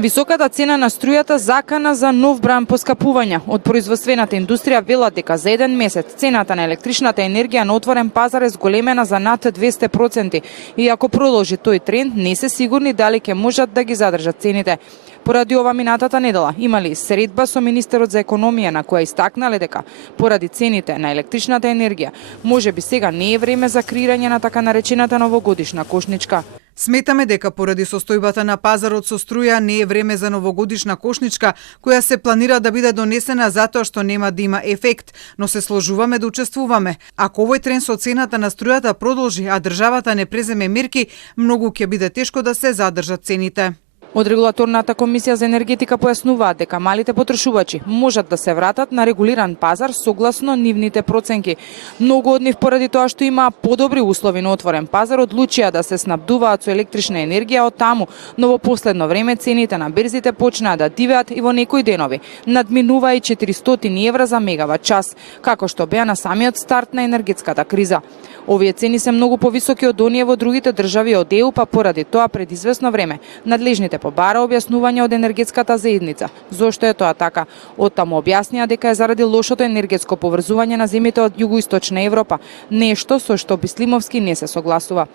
Високата цена на струјата закана за нов бран поскапувања. Од производствената индустрија велат дека за еден месец цената на електричната енергија на отворен пазар е зголемена за над 200%. И ако продолжи тој тренд, не се сигурни дали ќе можат да ги задржат цените. Поради ова минатата недела имали средба со министерот за економија на која истакнале дека поради цените на електричната енергија можеби сега не е време за креирање на така наречената новогодишна кошничка. Сметаме дека поради состојбата на пазарот со струја не е време за новогодишна кошничка, која се планира да биде донесена затоа што нема да има ефект, но се сложуваме да учествуваме. Ако овој тренд со цената на струјата продолжи, а државата не преземе мерки, многу ќе биде тешко да се задржат цените. Од Регулаторната комисија за енергетика појаснуваат дека малите потрошувачи можат да се вратат на регулиран пазар согласно нивните проценки. Многу од нив поради тоа што има подобри услови на отворен пазар одлучија да се снабдуваат со електрична енергија од таму, но во последно време цените на берзите почнаа да дивеат и во некои денови надминува и 400 евра за мегават час, како што беа на самиот старт на енергетската криза. Овие цени се многу повисоки од оние во другите држави од ЕУ, па поради тоа пред известно време надлежните побара објаснување од енергетската заедница. Зошто е тоа така? Оттаму објаснија дека е заради лошото енергетско поврзување на земјите од југоисточна Европа, нешто со што Бислимовски не се согласува.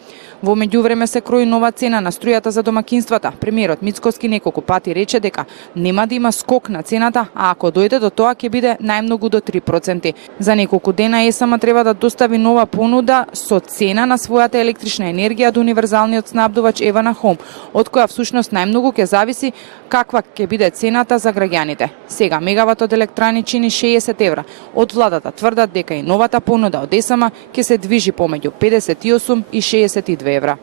Во меѓувреме се крои нова цена на струјата за домакинствата. Премиерот Мицкоски неколку пати рече дека нема да има скок на цената, а ако дојде до тоа ќе биде најмногу до 3%. За неколку дена ЕСМ треба да достави нова понуда со цена на својата електрична енергија до универзалниот снабдувач Евана Хом, од која всушност најмногу ќе зависи каква ќе биде цената за граѓаните. Сега мегават од електрани чини 60 евра. Од владата тврдат дека и новата понуда од ЕСМ ќе се движи помеѓу 58 и 62 евра.